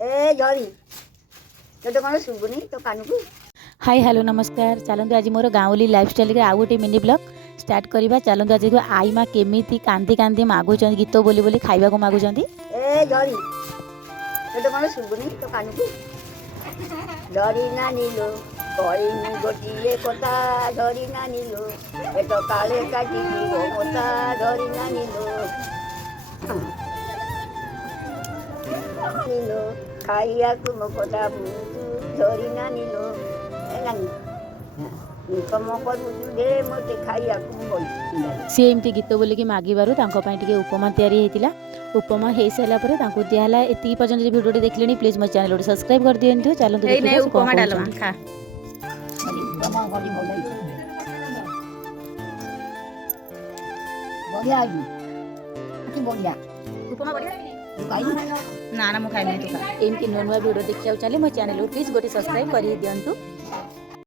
ए झरी तो कौन शुभुनी तो कान को। हाय हेलो नमस्कार। चलते आज मोर गाँवली लाइफस्टाइल के आउ गोटे मिनी ब्लॉग स्टार्ट करवा। चलते आज देखो आई माँ केमी कांदी कांदी मागुच गीत बोली बोली खाइबा को मागुच। ए झरी तो कौन शुभुनी तो कान को। झरी नानी लो कहीनी गोटे कथा झरी नानी लो पेट काले काटी मोता झरी नानी लो खाइया को मो कथा झरी नानी लो सी एमती गीत बोलिकी मागिबारु उपमा तैयारी होता। उपमा हो सारापर दिहला एति पर्यटन भिडियो देखिले प्लीज मो चैनल सब्सक्राइब कर दिंतु। चलते उपमा डालमा खा ना ना मुझे खाई एमती नुआ नुआ भिडियो देखा चले मो चैनल प्लीज गोटे सब्सक्राइब कर दिंतु।